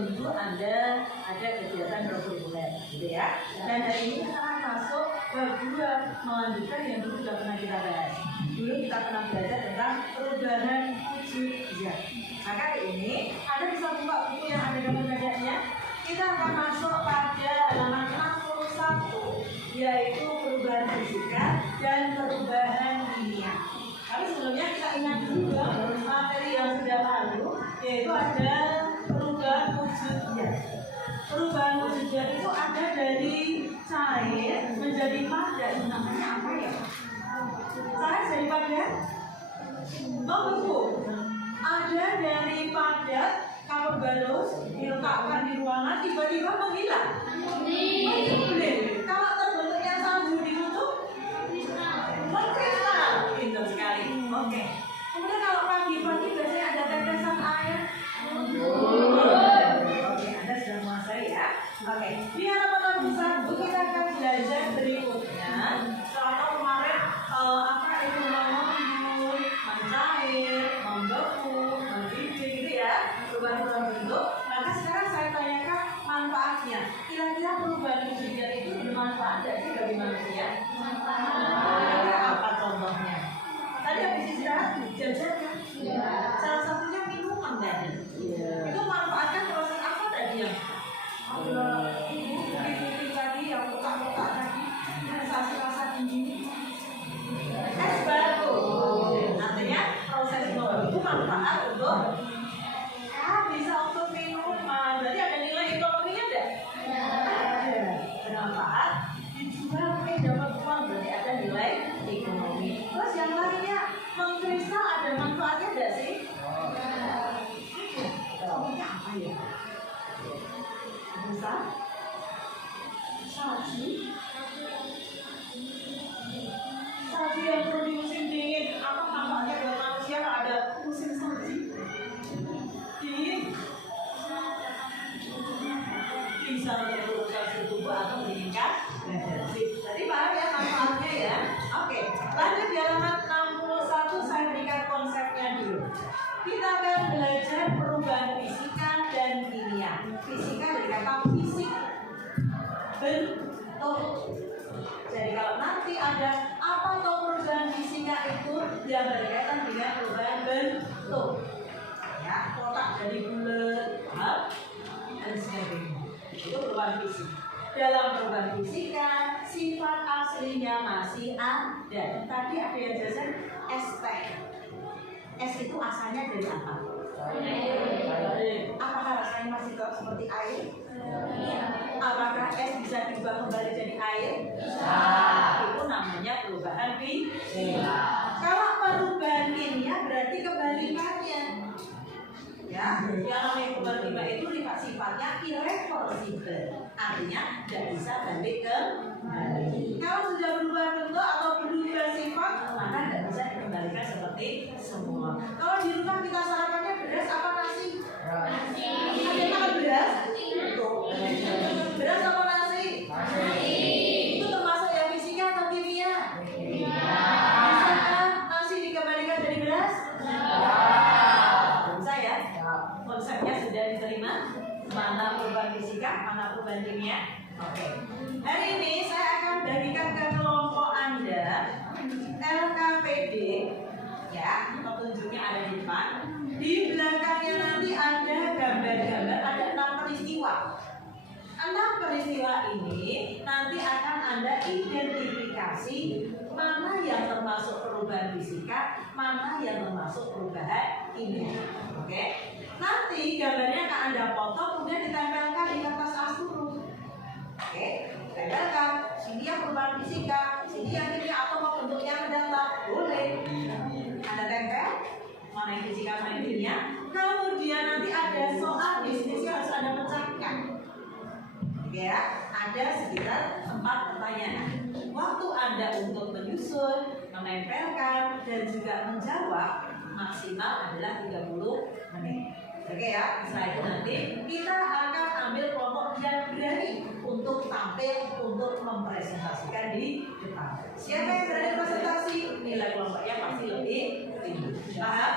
minggu ada kegiatan prokurikuler, gitu ya. Dan hari ini kita akan masuk ke dua melanjutkan yang dulu sudah pernah kita bahas. Dulu kita pernah belajar tentang perubahan wujud zat. Nah kali ini ada bisa buka buku yang ada gambar badannya. Kita akan masuk pada halaman 61, yaitu perubahan fisika dan perubahan kimia. Tapi sebelumnya kita ingat dulu materi yang sudah lalu, yaitu ada perubahan wujud zat. Perubahan wujud zat itu ada dari cair menjadi padat. Namanya apa ya? Cair jadi padat? Oh betul. Ada dari padat kapur balus diletakkan di ruangan tiba-tiba menghilang. Kalau terbentuknya salju ditutup, mengkristal. Pintar sekali. Oke. Kemudian kalau pagi-pagi biasanya ada tetesan air. Oke, Anda sudah menguasai ya. Oke. Di halaman 61 kita akan belajar berikutnya. Kalau kemarin apa itu mengumpul, mencair, membeku, mendidih gitu ya. Perubahan bentuk. Maka sekarang saya tanyakan manfaatnya. Kira-kira perubahan wujud zat itu bermanfaat tidak sih bagi manusia? Apa contohnya? Tadi habis istirahat jajan kan? Salah satunya minuman tadi. Itu manfaatkan proses apa tadi ya? Ibu tadi yang kotak-kotak tadi sensasi rasa dingin. Es batu. Artinya proses itu manfaat untuk bisa untuk minuman. Berarti ada nilai ekonominya enggak? Ada. Bermanfaat, dijual dapat uang, berarti ada nilai ekonomi. Terus yang lainnya, mengkristal ada manfaatnya enggak sih? Contohnya apa ya? Bisa? Salju? Salju yang perlu di musim dingin. Apa manfaatnya buat manusia kalau ada musim salju? Bisa untuk urusan tubuh atau meningkat badan. Jadi paham ya manfaatnya ya. Oke, lanjut di halaman 61 saya berikan konsepnya dulu. Kita akan belajar perubahan fisika dan kimia. Fisika dari kata fisik, bentuk. Jadi kalau nanti ada apa atau perubahan fisika itu yang berkaitan dengan perubahan bentuk. Ya, kotak jadi bulat, dan sebagainya. Itu perubahan fisik. Dalam perubahan fisika, sifat aslinya masih ada. Tadi ada yang jelasin ST. S itu asalnya dari apa? Apakah rasanya masih tetap seperti air? Apakah S bisa diubah kembali jadi air? Bisa. Itu namanya perubahan fisika. Kalau perubahan kimia berarti kebalikannya. Ya, yang namanya perubahan kimia itu sifatnya irreversible, artinya tidak bisa balik kembali. Kalau sudah berubah bentuk atau berubah sifat, maka tidak bisa dikembalikan seperti semula. Kalau di rumah kita sarapannya beras apa nasi? Nasi. Ada yang makan beras? Beras apa nasi? Nasi. Itu termasuk yang fisika atau kimia? Kimia. Bisakah nasi dikembalikan jadi beras? Konsepnya sudah diterima, mana perubahan fisika, mana perubahan kimia. Oke. Hari ini saya akan bagikan ke kelompok Anda LKPD, ya, petunjuknya ada di depan. Di belakangnya nanti ada gambar-gambar, ada 6 peristiwa. 6 peristiwa ini nanti akan Anda identifikasi mana yang termasuk perubahan fisika, mana yang termasuk perubahan kimia. Oke. Nanti gambarnya akan Anda foto, kemudian ditempelkan di kertas A10. Oke, tempelkan. Sini yang perubahan fisika, sini yang kimia, atau mau bentuknya mendatar, boleh. Anda tempel, mana yang fisika, mana yang kimia. Kemudian nanti ada soal bisnis yang harus Anda pecahkan. Ya, ada sekitar 4 pertanyaan. Waktu Anda untuk menyusun, menempelkan, dan juga menjawab maksimal adalah 30 menit. Oke ya, setelah itu nanti kita akan ambil kelompok yang berani untuk tampil, untuk mempresentasikan di depan. Siapa yang berani presentasi, nilai kelompoknya pasti lebih tinggi. Paham?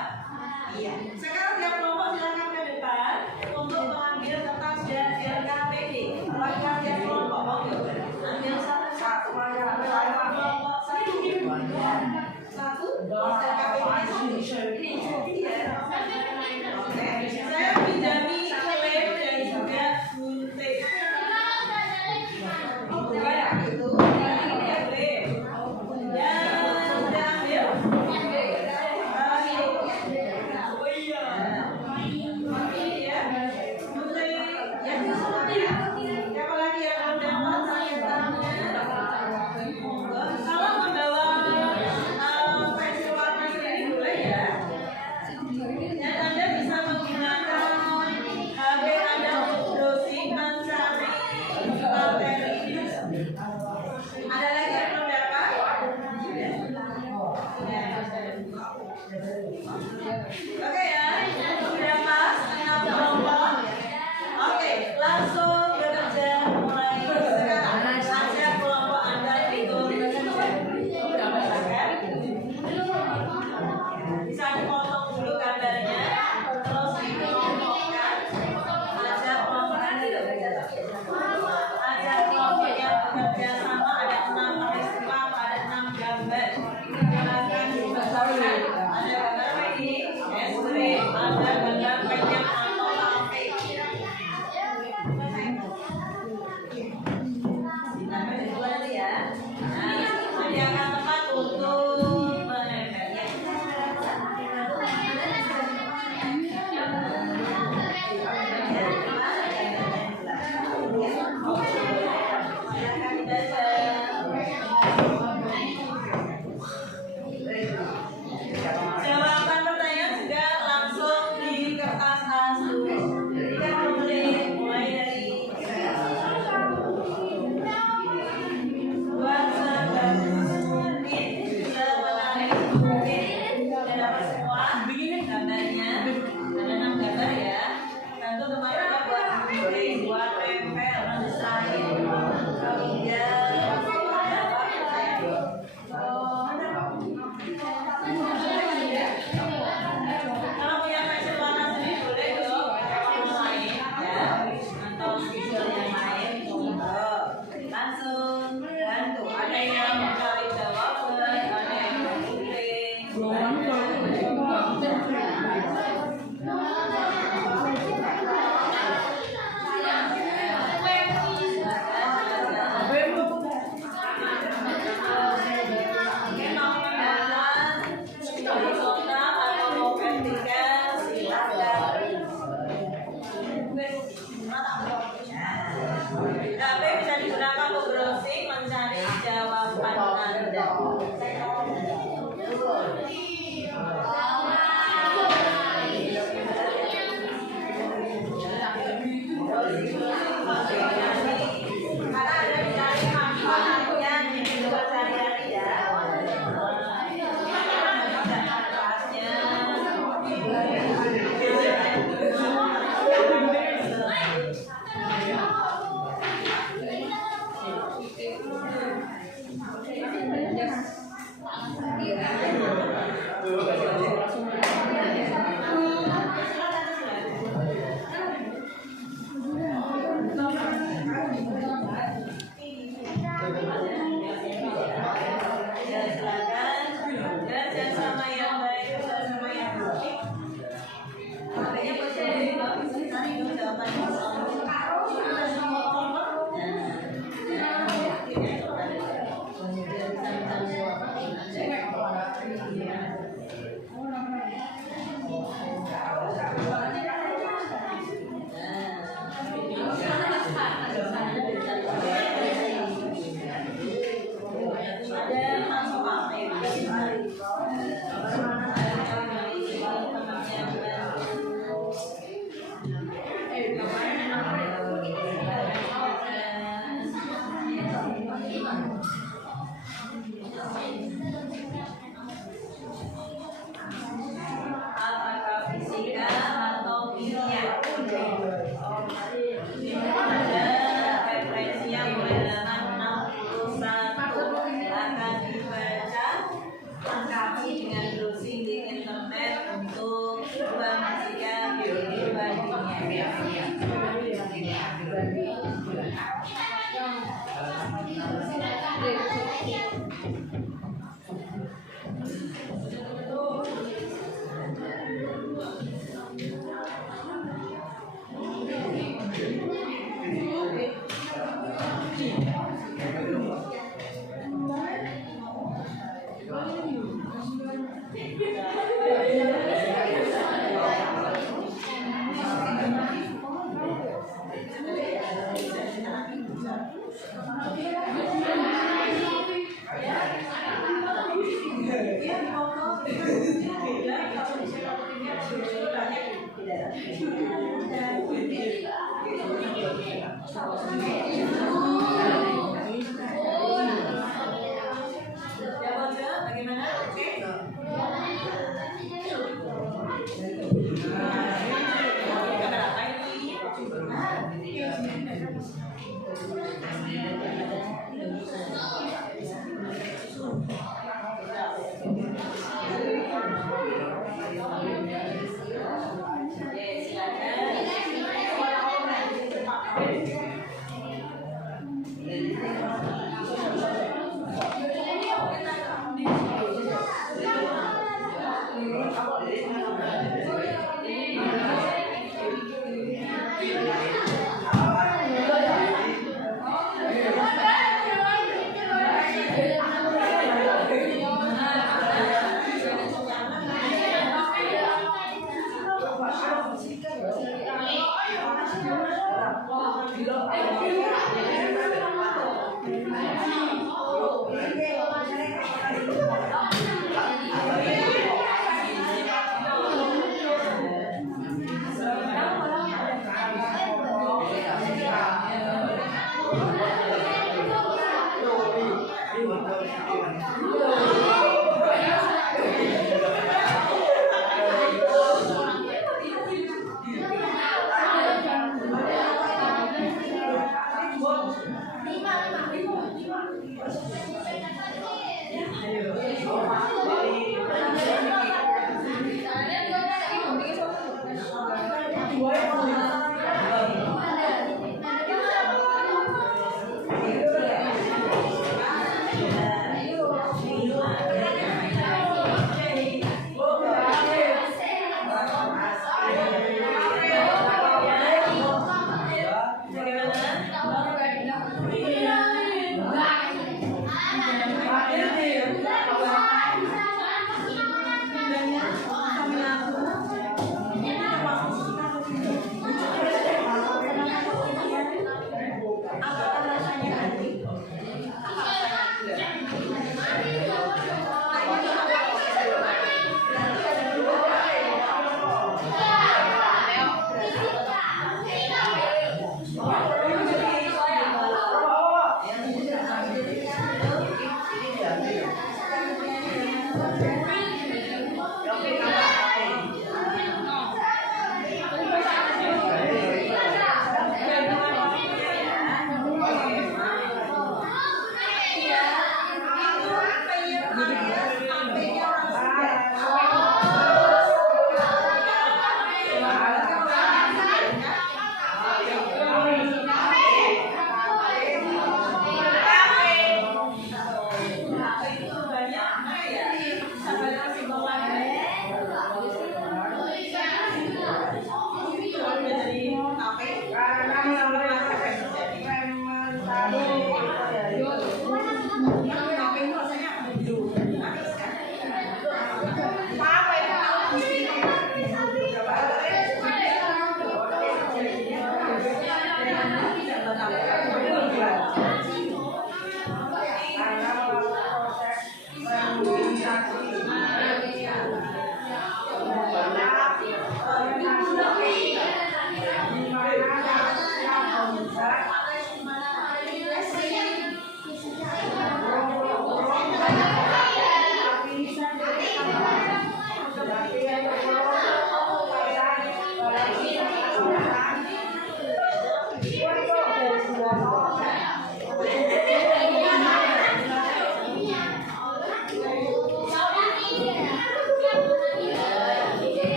Iya. Sekarang tiap kelompok silakan ke depan untuk mengambil Oke ya, sudah pas 6 kelompok. Oke, langsung bekerja mulai sekarang. Ajak kelompok Anda ikut bekerja. Bisa dipotong dulu gambarnya, terus dikelompokkan. Ajak kelompok Anda bekerja. Ajak kelompok yang bekerja sama, ada 6 peristiwa, ada 6 gambar. Silakan dibesarkan. Ada gambar apa ini? Es krim, ada gambar penyam atau lampe. Ditambah dari dua nanti ya. Nah, sediakan tempat untuk menempelnya. Silakan dibaca. Jawaban pertanyaan sudah langsung di kertas A1. 30 menit mulai dari buat sebagus mungkin, semenarik mungkin. Sudah dapat semua gambarnya. Ada 6 gambar ya. Bantu teman-teman buat bimbing, buat tempel, mendesain. Kemudian kalau punya pensil warna sendiri boleh dong, warna lain ya, atau visual yang lain. Langsung bantu. Ada yang mencari jawaban, ada yang memulai. HP bisa digunakan untuk browsing, mencari jawaban Anda. Karena ada dicari manfaatnya di luar sehari-hari ya. Apakah fisika atau kimia? Ada referensinya mulai halaman 61 akan dibaca, lengkapi dengan browsing di internet untuk membuktikan dibandingnya. Bagaimana? Oke. Terima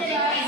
Ya,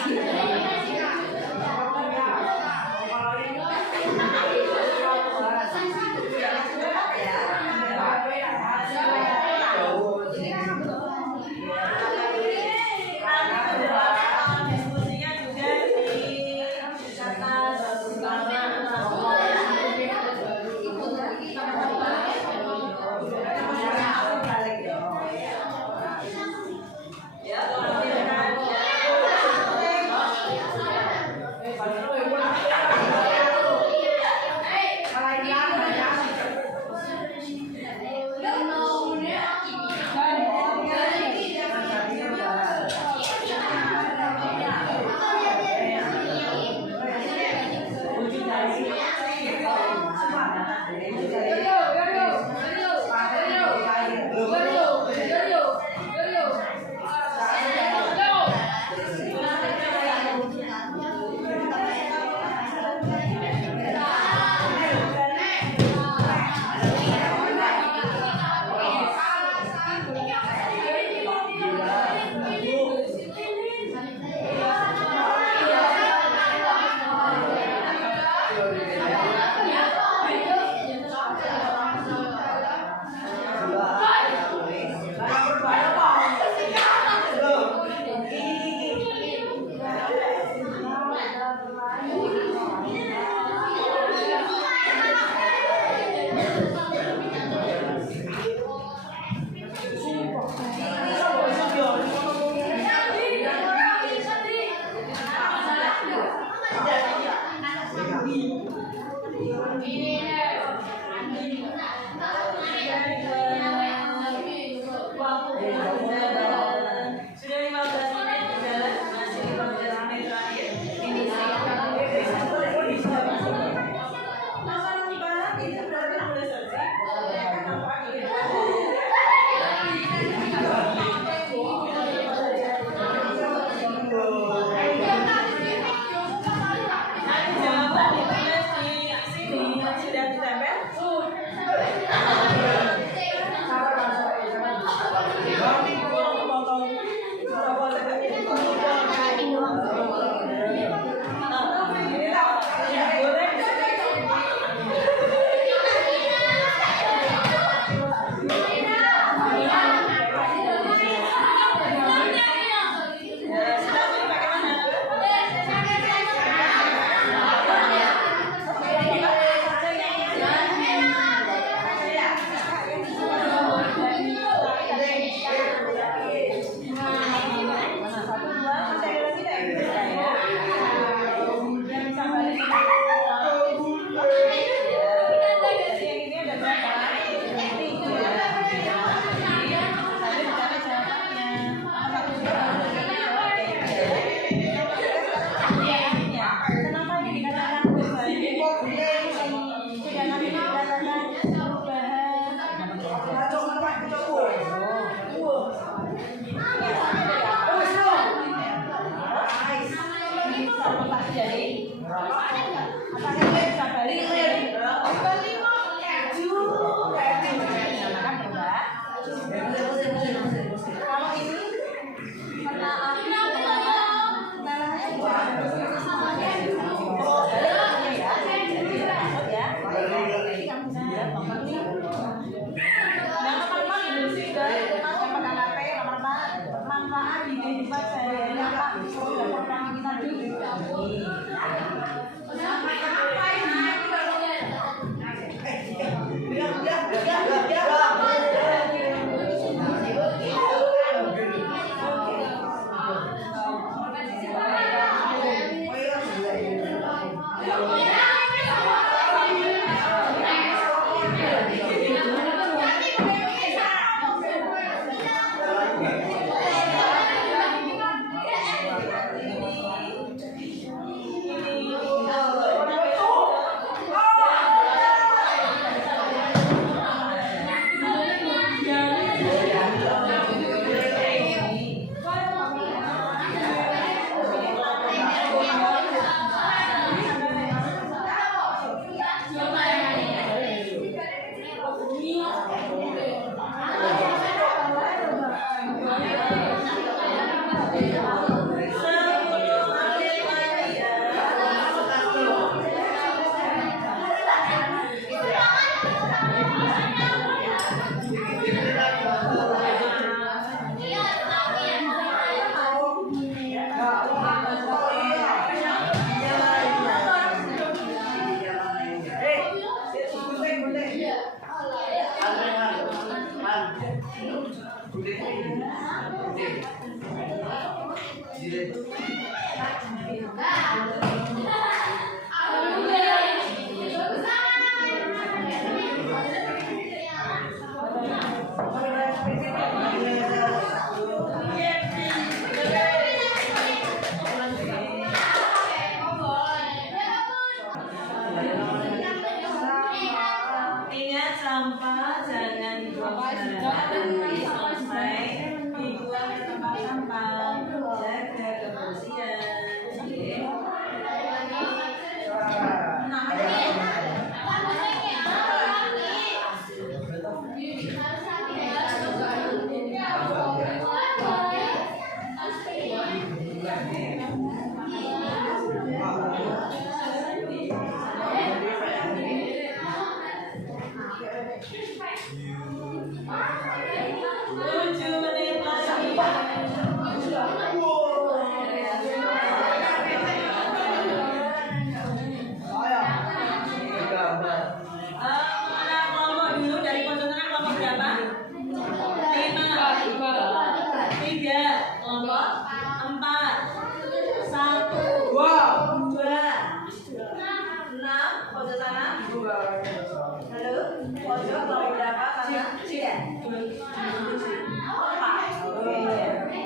Ingat sampah jangan dibuang sembarangan, sampai dibuang ke tempat sampah. Jaga kebersihan.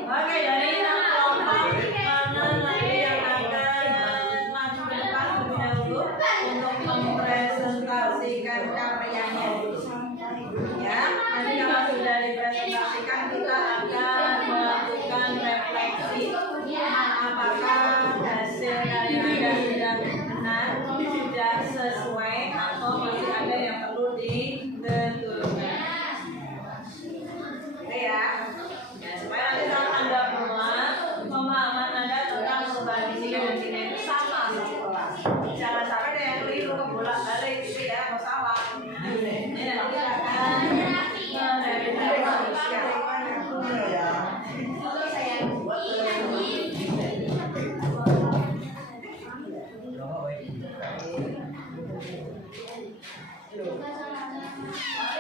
Oke, dari kelompok mana lagi yang akan maju ke depan terlebih dahulu untuk mempresentasikan karyanya. Ya, nanti kalau sudah dipresentasikan kita akan melakukan refleksi. Apakah hasil karya sudah benar, sudah sesuai, atau masih ada yang perlu dibetulkan. Oke ya. Supaya nanti saat Anda pulang, pemahaman Anda tentang perubahan fisika dan kimia itu sama sekolah. Jangan sampai ada yang keliru kebolak-balik gitu ya, mau salah. Ini nanti kita akan merevisi.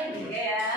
Oke ya.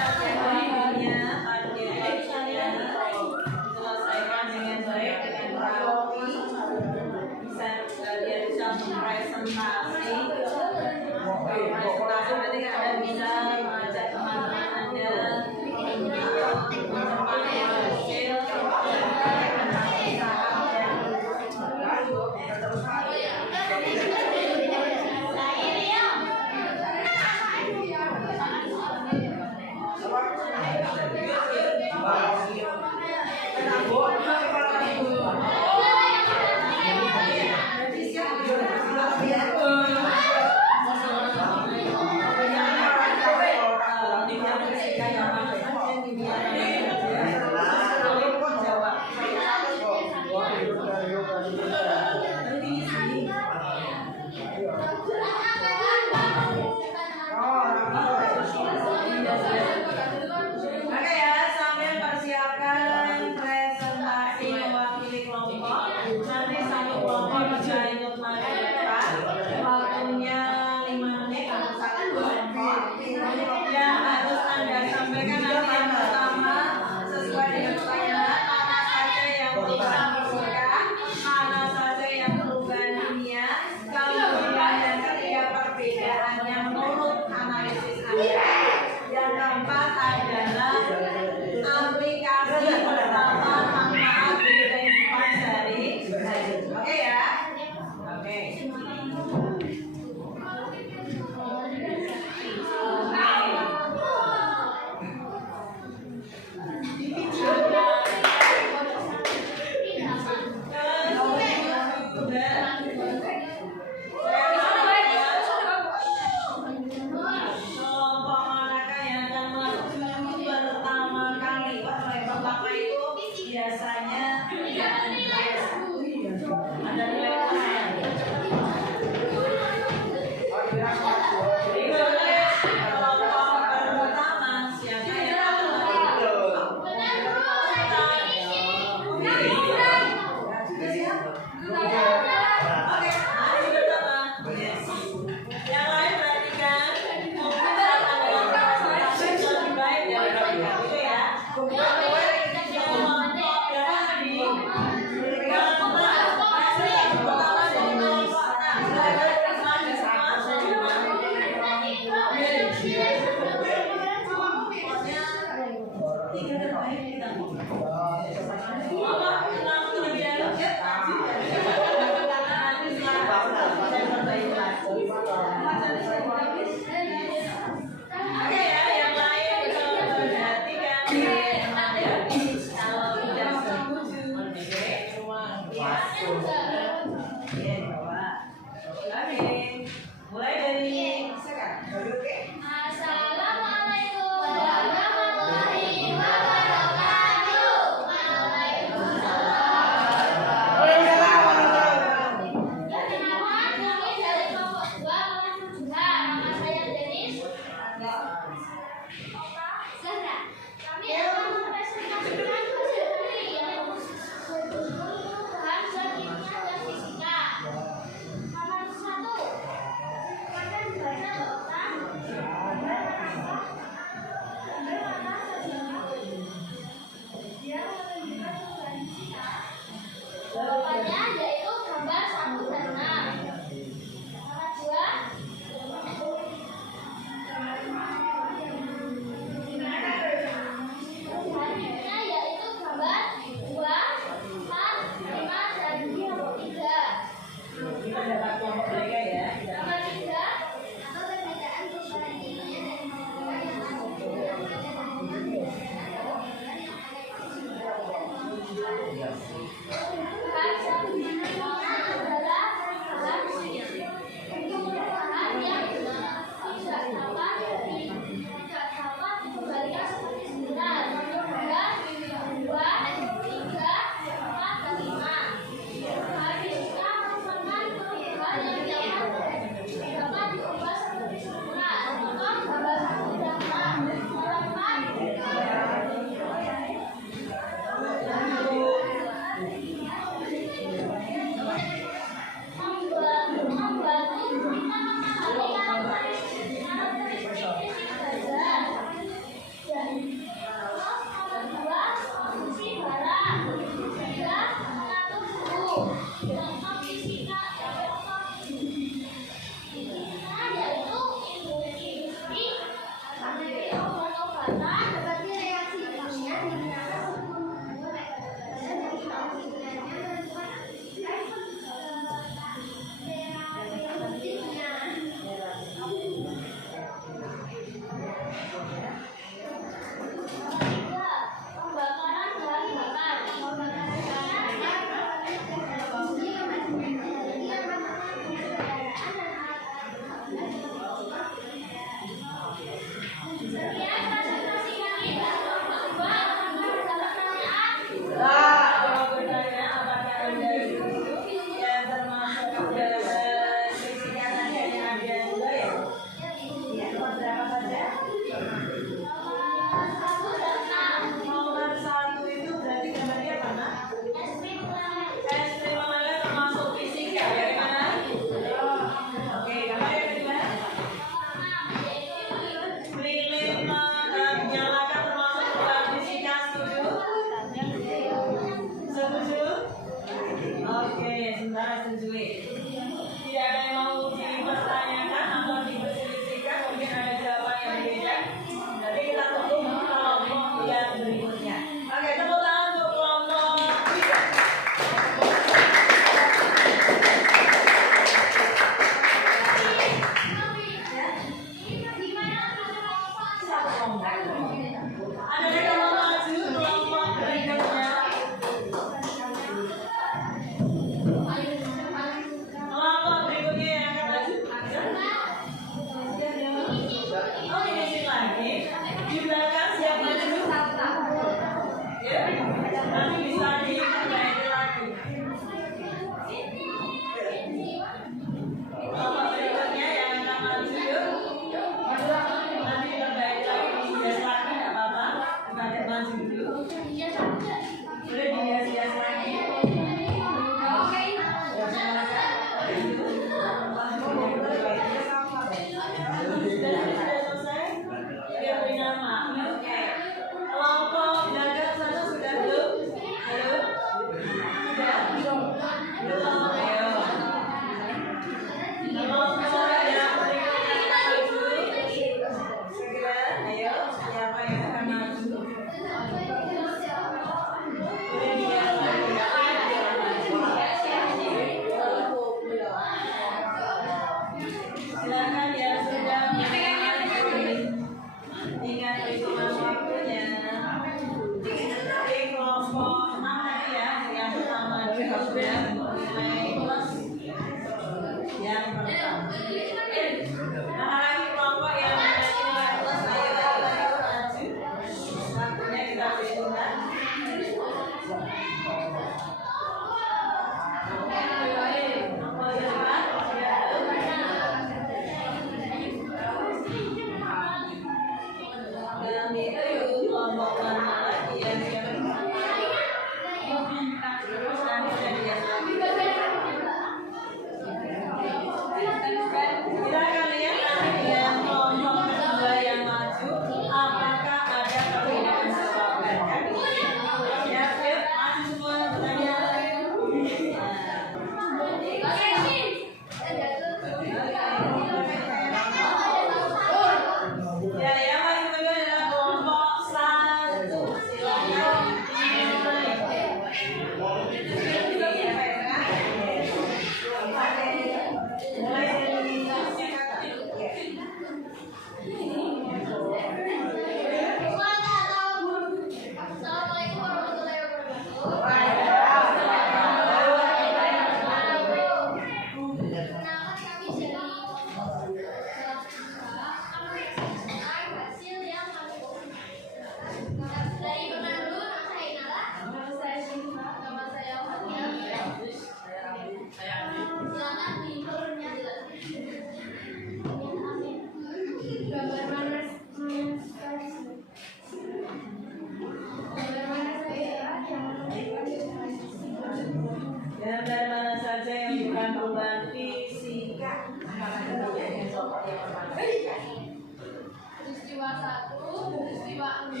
Peristiwa 1, peristiwa 6,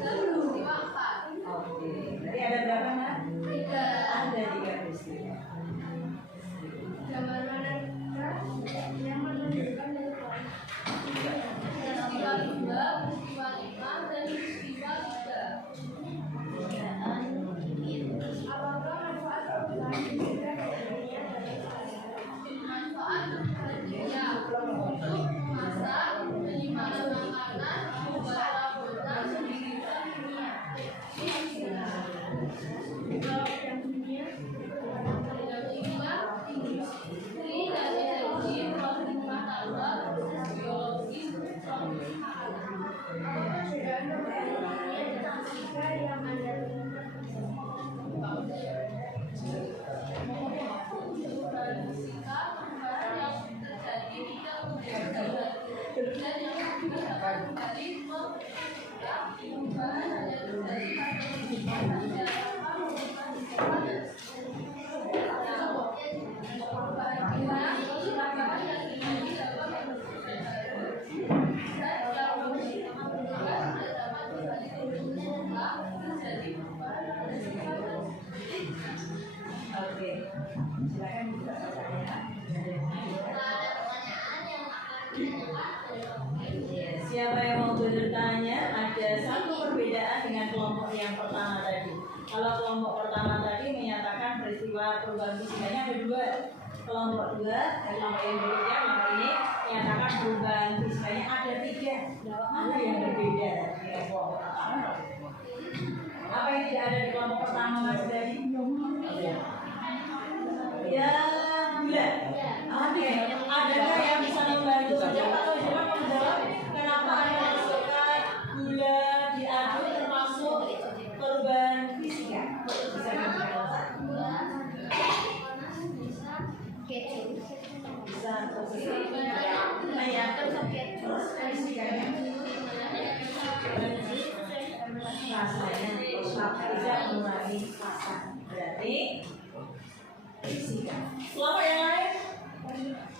dan peristiwa 4. Oke, jadi ada berapa, Nak? 3. Ada 3 peristiwa. Gambar mana? Yang menunjukkan dari peristiwa 2, peristiwa 5, Siapa yang mau bertanya? Ada satu perbedaan dengan kelompok yang pertama tadi. Kalau kelompok pertama tadi menyatakan peristiwa perubahan fisikanya ada dua. Kelompok dua, kelompok yang berbeda, kelompok ini menyatakan perubahan fisikanya ada tiga. Mana yang berbeda dari kelompok pertama? Apa yang tidak ada di kelompok pertama Mas tadi? Ya, gula. Oke, adakah yang bisa membantu menjawab atau siapa menjawab? Kenapa ada masukkan gula diaduk termasuk perubahan fisika? Bisa menjawab? Bisa fisikanya rasanya tidak mengurangi rasa. Berarti fisika. Kelompok yang lain,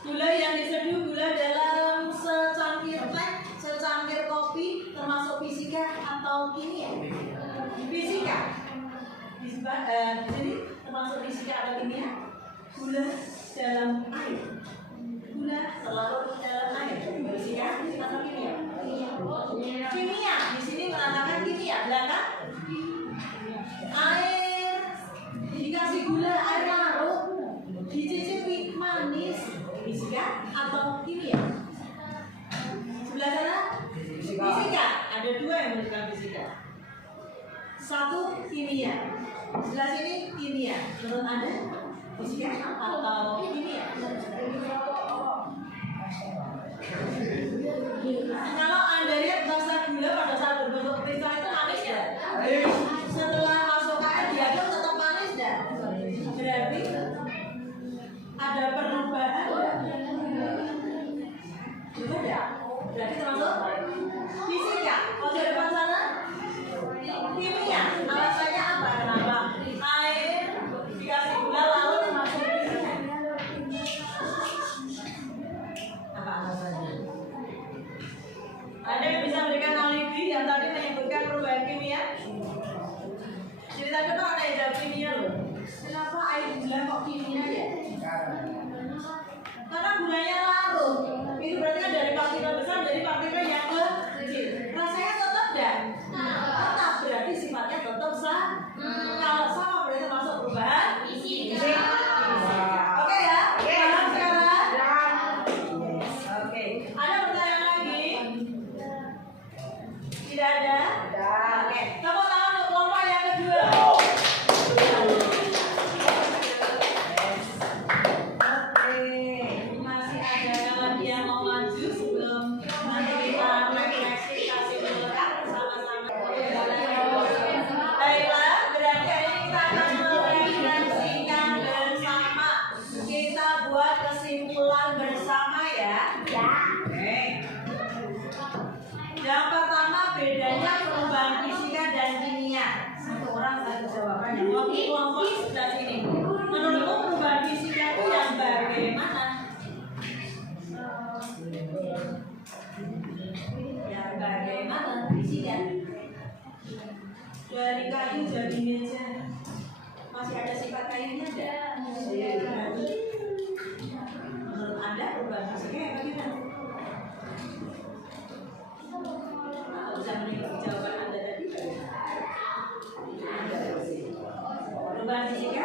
gula yang diseduh gula dalam secangkir teh, secangkir kopi, termasuk fisika atau kimia? Fisika. Di sini termasuk fisika atau kimia? Gula dalam air. Gula terlarut dalam air. Fisika atau kimia? Kimia. Di sini mengatakan kimia. Belakang air dikasih gula, air larut, dicicipi manis. Fisika atau kimia? Sebelah sana fisika. Ada dua yang menunjukkan fisika. Satu kimia. Sebelah sini kimia. Menurut Anda fisika atau kimia? Kalau Anda lihat rasa gula pada saat berbentuk kristal itu manis ya? Setelah masuk ke air diaduk tetap manis dah. Berarti ada perubahan enggak? Juga enggak? Berarti termasuk fisika. Kalau di depan sana kimia. Alasannya apa? Kenapa air dikasih gula lalu termasuk fisika? Apa alasannya? Ada yang bisa memberikan alibi yang tadi menyebutkan perubahan kimia? Jadi tadi tuh ada yang jawab kimia loh. Kenapa air gula kok kimia ya? Karena gulanya larut. Itu berarti kan dari partikel besar jadi partikel yang kecil. Rasanya tetap enggak? Tetap, berarti sifatnya tetap sama. Kalau sama berarti masuk perubahan fisika. Oke ya? Paham sekarang? Oke. Ada pertanyaan lagi? Tidak ada? Oke. Tepuk tangan untuk kelompok yang kedua. Masih ada lagi yang mau maju sebelum nanti kita refleksi kasih melekat bersama-sama. Baiklah, berarti hari ini kita akan merefleksikan bersama. Kita buat kesimpulan bersama ya. Oke. Yang pertama bedanya perubahan fisika dan kimia. Satu orang satu jawabannya. Waktu kelompok sebelah sini. Menurutmu perubahan fisika itu yang bagaimana? Yang bagaimana fisika? Dari kayu jadi meja. Masih ada sifat kayunya enggak? Menurut Anda perubahan fisika yang bagaimana? Bisa mengikuti jawaban Anda tadi? Perubahan fisika?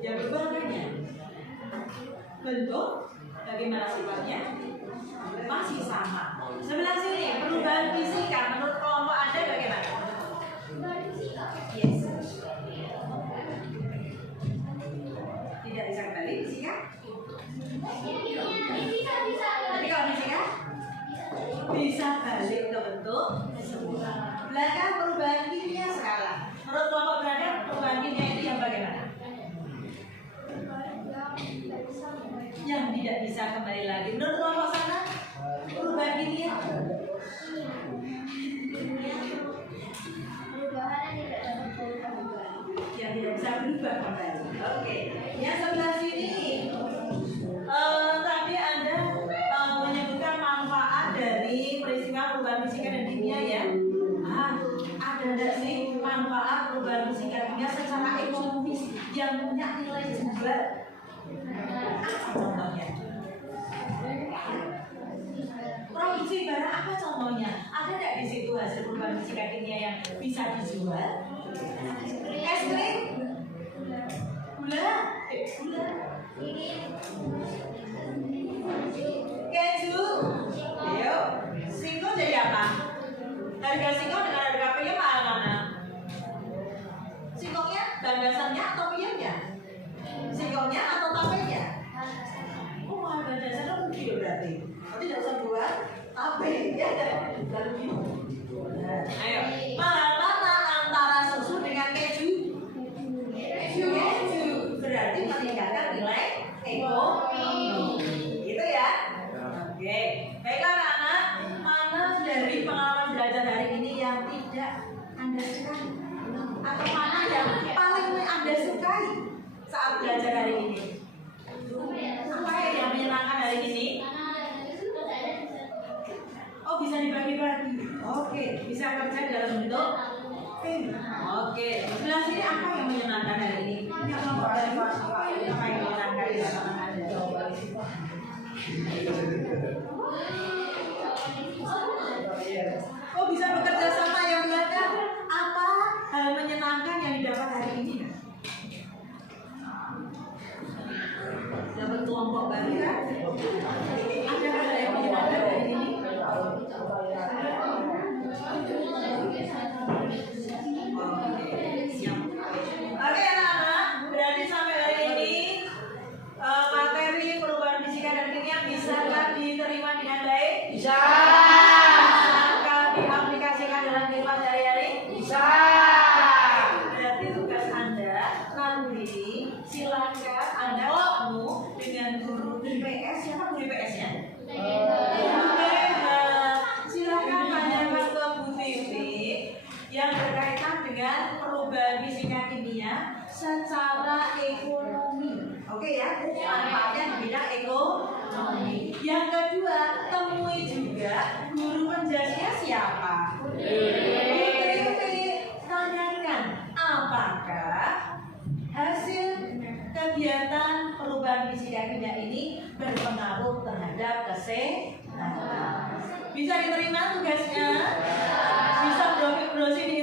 Ya berubah adanya. Bentuk, bagaimana sifatnya? Masih sama. Sebelah sini, perubahan fisika menurut kelompok Anda bagaimana? Yes. Tidak bisa kembali fisika? Tapi kalau fisika? bisa balik ke bentuk semula. Belakang perubahan kimia skala. Menurut kelompok berada perubahan kimia itu yang bagaimana? Yang tidak bisa kembali lagi. Menurut kelompok sana perubahan kimia yang tidak bisa berubah kembali. Oke. Yang sebelah sini tadi Anda menyebutkan manfaat dari peristiwa perubahan fisika dan kimia ya. Ada nggak sih manfaat perubahan fisika dan kimia secara ekonomis yang punya nilai jual? Apa contohnya? Produksi barang apa contohnya? Ada nggak di situ hasil perubahan fisika kimia yang bisa dijual? Es krim, gula, keju, ayo, singkong jadi apa? Harga singkong dengan harga peyem mana? Singkongnya bahan dasarnya atau peyemnya? Singkongnya atau tapenya? Oh, harga dasarnya rugi berarti. Nanti tidak usah buat tape ya, dan rugi. Ayo, mahal mana antara susu dengan keju? Keju berarti meningkatkan nilai ekonomi. Gitu ya. Oke. Baiklah anak-anak, mana dari pengalaman belajar hari ini yang tidak Anda sukai? Atau mana yang paling Anda sukai saat belajar hari ini? Apa yang menyenangkan hari ini? Oh, bisa dibagi-bagi. Oke, bisa kerja dalam bentuk tim. Oke, sebelah sini apa yang menyenangkan hari ini? Yang apa yang menyenangkan di belakang Anda? Oh, bisa bekerja sama yang belakang. Apa hal menyenangkan yang didapat hari ini? Dapat kelompok baru kan? Ada hal yang menyenangkan hari ini? Oke anak-anak, berarti sampai hari ini materi perubahan fisika dan kimia bisakah diterima dengan baik? Bisa. Bisakah diaplikasikan dalam kehidupan sehari-hari? Bisa. Berarti tugas Anda nanti silakan Anda ketemu dengan guru IPS. Siapa guru IPS-nya? Silakan tanyakan ke Bu Tivi yang berkaitan dengan perubahan fisika kimia secara ekonomi. Oke ya, manfaatnya di bidang ekonomi. Yang kedua, temui juga guru penjelasannya siapa? Bu Tivi. Tanyakan apakah hasil kegiatan perubahan fisika kimia ini berpengaruh terhadap kesehatan. Bisa diterima tugasnya? Bisa browsing di